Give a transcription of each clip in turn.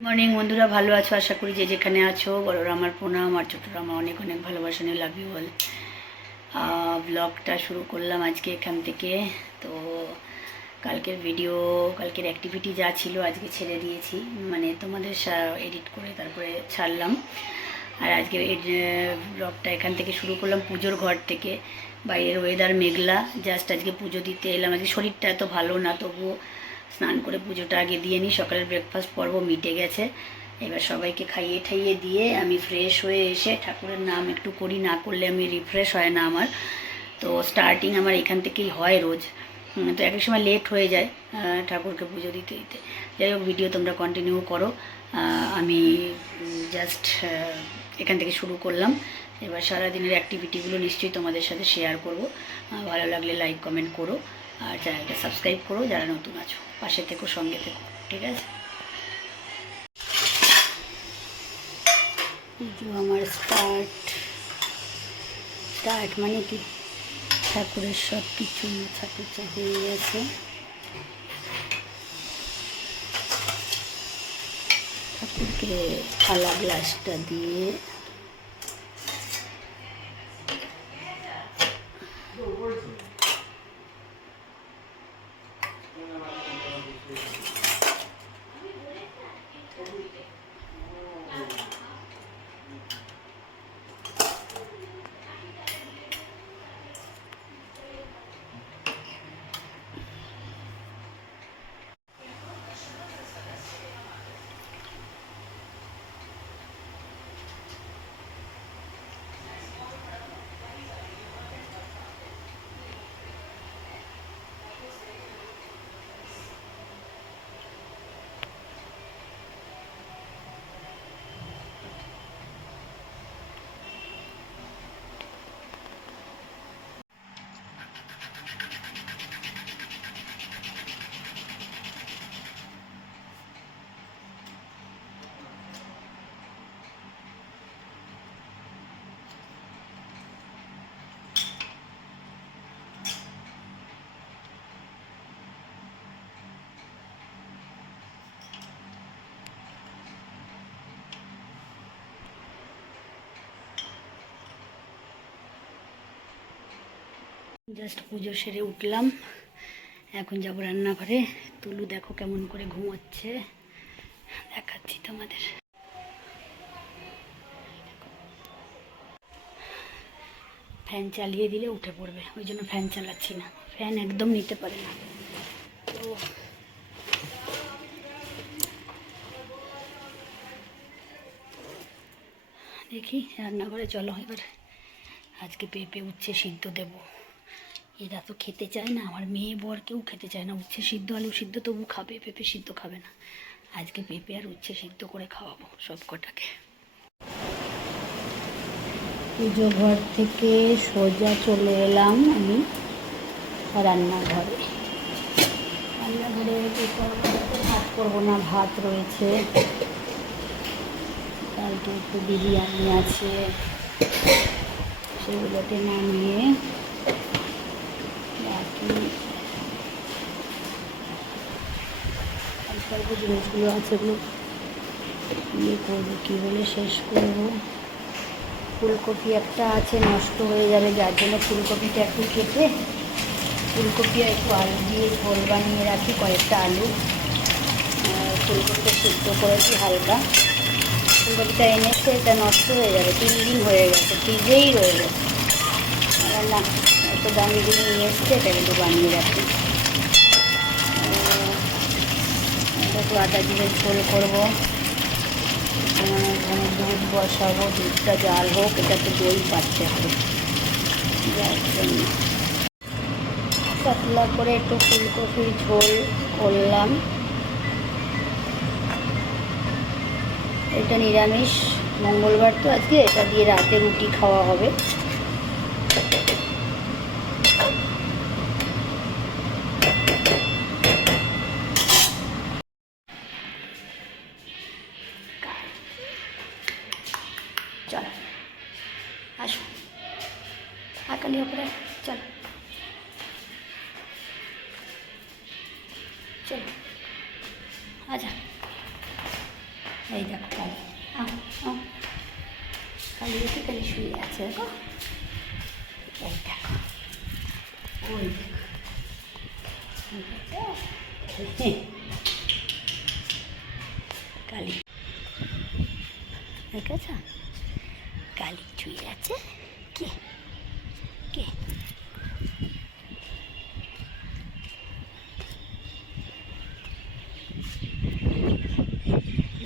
Morning বন্ধুরা, ভালো আছো? আশা করি যে যেখানে আছো। বড়রা আমার প্রণাম, আর ছোটরা আমার অনেক অনেক ভালোবাসা নিয়ে লাভ ইউ অল। ব্লগটা শুরু করলাম আজকে এখান থেকে। তো কালকের অ্যাক্টিভিটি যা ছিল আজকে ছেড়ে দিয়েছি, মানে তোমাদের এডিট করে তারপরে ছাড়লাম। আর আজকে ব্লগটা এখান থেকে শুরু করলাম পুজোর ঘর থেকে। বাইরের ওয়েদার মেঘলা, জাস্ট আজকে পুজো দিতে এলাম। আজকে শরীরটা এত ভালো না, তবুও স্নান করে পুজোটা আগে দিয়ে নিই। সকালের ব্রেকফাস্ট পর্ব মিটে গেছে। এবার সবাইকে খাইয়ে ঠাইয়ে দিয়ে আমি ফ্রেশ হয়ে এসে ঠাকুরের নাম একটু করি, না করলে আমি রিফ্রেশ হয় না আমার। তো স্টার্টিং আমার এখান থেকেই হয় রোজ। তো এক এক সময় লেট হয়ে যায় ঠাকুরকে পুজো দিতে দিতে। যাই হোক, ভিডিও তোমরা কন্টিনিউ করো। আমি জাস্ট এখান থেকে শুরু করলাম। এবার সারাদিনের অ্যাক্টিভিটিগুলো নিশ্চয়ই তোমাদের সাথে শেয়ার করব। ভালো লাগলে লাইক কমেন্ট করো, আর চ্যানেলটা সাবস্ক্রাইব করো যারা নতুন আছো। পাশে থেকো, সঙ্গে থেকো, ঠিক আছে? পুজো আমার স্টার্ট মানে কি, ঠাকুরের সব কিছু মোছা টোছা হয়ে গেছে। ঠাকুরকে থালা গ্লাসটা দিয়ে জাস্ট পুজো সেরে উঠলাম। এখন যাব রান্নাঘরে। তুলু দেখো কেমন করে ঘুমোচ্ছে, দেখাচ্ছি তোমাদের। ফ্যান চালিয়ে দিলে উঠে পড়বে, ওই জন্য ফ্যান চালাচ্ছি না। ফ্যান একদম নিতে পারে না। তো দেখি রান্নাঘরে চলো এবার। আজকে পেঁপে উচ্ছে সিদ্ধ দেবো। এরা তো খেতে চায় না, আমার মেয়ে বর কেউ খেতে চায় না। উচ্ছে সিদ্ধ, আলু সিদ্ধ তবু খাবে, পেঁপে সিদ্ধ খাবে না। আজকে পেঁপে আর উচ্ছে সিদ্ধ করে খাওয়াবো সব কটাকে। পুজো ঘর থেকে সোজা চলে এলাম আমি রান্নাঘরে। ভাত করবো না, ভাত রয়েছে। কালকে একটু বিরিয়ানি আছে, সেগুলোকে নামিয়ে বাকি অল্প জিনিসগুলো আছে, ওগুলো ইয়ে করবো, কী বলে শেষ করবো। ফুলকপি একটা আছে, নষ্ট হয়ে যাবে, যার জন্য ফুলকপিটা একটু কেটে ফুলকপি আর একটু আলু দিয়ে ঝোল বানিয়ে রাখি। কয়েকটা আলু, ফুলকপিটা সিদ্ধ করেছি হালকা। ফুলকপিটা এনেছে, এটা নষ্ট হয়ে যাবে, 3 দিন হয়ে গেছে, ফ্রিজেই রয়ে গেছে। না, এত দামি দিয়ে নিয়ে এসছে, এটা কিন্তু বানিয়ে রাখি। একটু আটা জিরে ঝোল করবো। এখানে দুধ বসাবো, দুধটা জাল হোক, এটাতে দই পাচ্ছে হবে, যার জন্য পাতলা করে একটু ফুলকপির ঝোল করলাম। এটা নিরামিষ, মঙ্গলবার তো আজকে। এটা দিয়ে রাতে রুটি খাওয়া হবে। চল আসো, আকালি ওপরে চল, চল আচ্ছা। এই দেখো কালী, কালী কালী শুয়ে আছে দেখো, এই দেখো, ওই দেখো কালী, দেখেছ কালী শুয়ে আছে। কে কে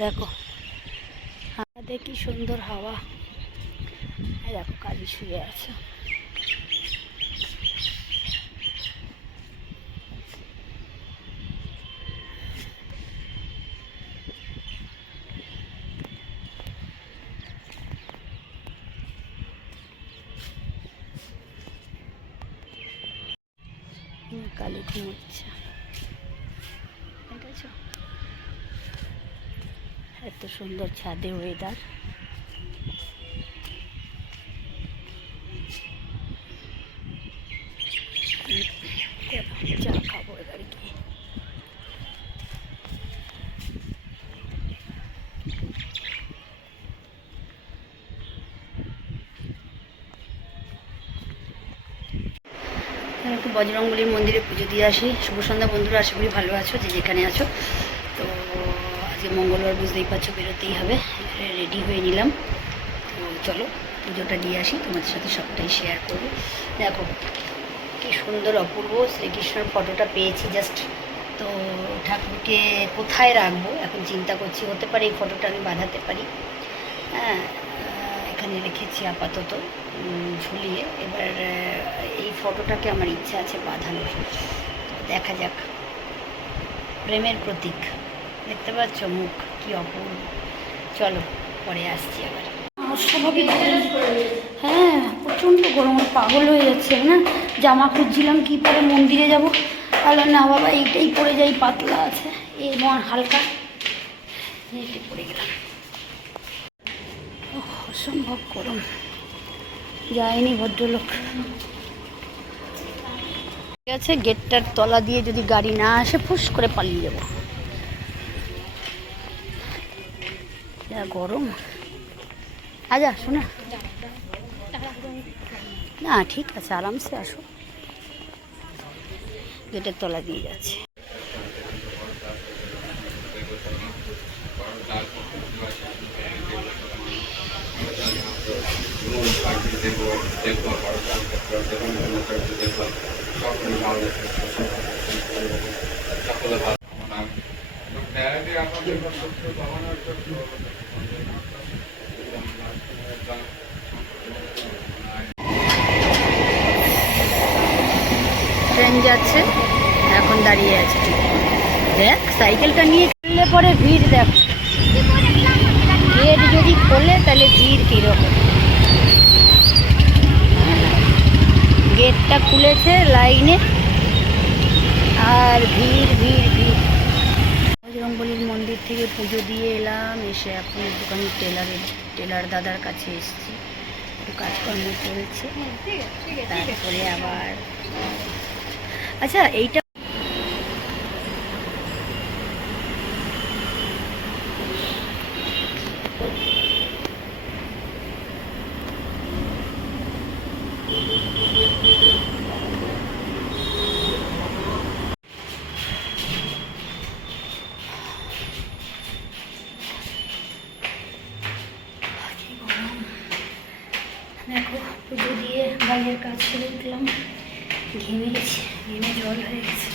দেখো হাওয়াতে কি সুন্দর হাওয়া, দেখো কালী শুয়ে আছে। কালী ঘুমোচ্ছে, দেখেছ এত সুন্দর ছাদে ওয়েদার। চা খাবো এবার গিয়ে। একটু বজরংবলীর মন্দিরে পুজো দিয়ে আসি। শুভ সন্ধ্যা বন্ধুরা, আশা করি ভালো আছো যে যেখানে আছো। তো আজকে মঙ্গলবার, বুঝতেই পারছো বেরোতেই হবে, রেডি হয়ে নিলাম। তো চলো পুজোটা দিয়ে আসি, তোমাদের সাথে সবটাই শেয়ার করবো। দেখো কি সুন্দর অপূর্ব শ্রীকৃষ্ণর ফটোটা পেয়েছি জাস্ট। তো ঠাকুরকে কোথায় রাখবো এখন চিন্তা করছি, হতে পারে এই ফটোটা আমি বাঁধাতে পারি। হ্যাঁ, এখানে রেখেছি আপাতত ঝুলিয়ে। এবার এই ফটোটাকে আমার ইচ্ছা আছে বাঁধানোর, দেখা যাক। প্রেমের প্রতীক, দেখতে পাচ্ছ মুখ কি অপূর্ব। চলো পরে আসছি আবার। অস্বাভাবিক, হ্যাঁ প্রচণ্ড গরম, পাগল হয়ে যাচ্ছে না। জামা খুঁজছিলাম কি পরে মন্দিরে যাব, তাহলে না বাবা এইটাই পরে যাই, পাতলা আছে এই হালকা, এইটাই পরে গেলাম। অসম্ভব গরম, যায়নি ভদ্রলোক। ঠিক আছে, গেটটার তলা দিয়ে যদি গাড়ি না আসে ফুস করে পালিয়ে যাবো, যা গরম। আজা শোনা, না ঠিক আছে আরামসে আসো, গেটের তলা দিয়ে যাচ্ছে। ট্রেন যাচ্ছে, এখন দাঁড়িয়ে আছে। ঠিক দেখ সাইকেলটা নিয়ে চললে পরে ভিড়, দেখ গেট যদি খোলে তাহলে ভিড় কীরকম। গেটটা খুলেছে লাইনে আর ভিড় ভিড় ভিড়। বজরংবলীর মন্দির থেকে পুজো দিয়ে এলাম, এসে এখন একটুখানি টেলার দাদার কাছে এসেছি, একটু কাজকর্ম চলছে। তারপরে আবার আচ্ছা এইটা দেখো পুজো দিয়ে বাইরের কাজ করে উঠলাম, ঘেমে গেছি, ঘেমে জল হয়ে গেছে,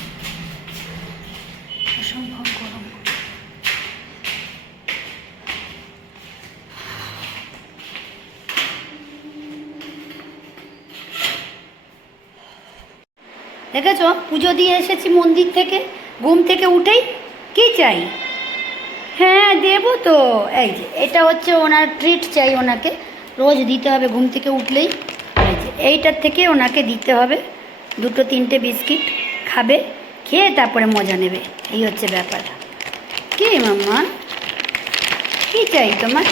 অসম্ভব গরম। দেখেছ পুজো দিয়ে এসেছি মন্দির থেকে, ঘুম থেকে উঠেই কি চাই, হ্যাঁ দেবো তো, এই যে এটা হচ্ছে ওনার ট্রিট, চাই ওনাকে রোজ দিতে হবে ঘুম থেকে উঠলেই। এই যে এইটার থেকে ওনাকে দিতে হবে 2-3টে বিস্কিট, খাবে, খেয়ে তারপরে মজা নেবে, এই হচ্ছে ব্যাপার। কি মাম্মা কি চাই তোমার?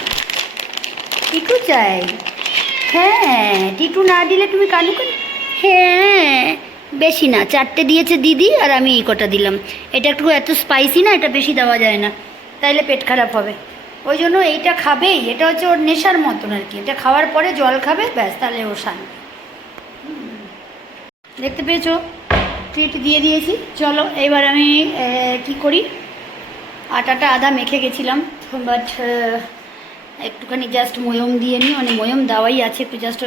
টিটু চাই? হ্যাঁ টিটু না দিলে তুমি কানু কেন? হ্যাঁ বেশি না, 4টে দিয়েছে দিদি আর আমি এই কটা দিলাম। এটা একটু এত স্পাইসি না, এটা বেশি দেওয়া যায় না, তাইলে পেট খারাপ হবে। ও ওই জন্য এইটা খাবেই, এটা হচ্ছে ওর নেশার মতন আর কি। এটা খাওয়ার পরে জল খাবে, ব্যাস, তাহলে ও শান্তি। দেখতে পেয়েছো, ট্রিট দিয়ে দিয়েছি। চলো এবার আমি কি করি, আটাটা আধা মেখে গেছিলাম, বাট একটুখানি জাস্ট ময়ম দিয়ে নিই, মানে ময়ম দেওয়াই আছে, একটু জাস্ট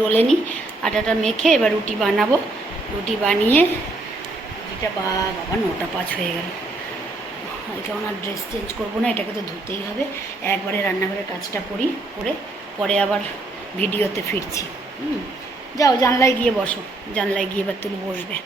ডলে নিই। আটাটা মেখে এবার রুটি বানাবো। রুটি বানিয়ে রুটিটা বাবা 9:05 হয়ে গেল। কেমন আর ড্রেস চেঞ্জ করবো না, এটাকে তো ধুতেই হবে। একবারে রান্নাঘরের কাজটা করি, করে পরে আবার ভিডিওতে ফিরছি। যাও জানলায় গিয়ে বসো, জানলায় গিয়ে এবার তুমি বসবে।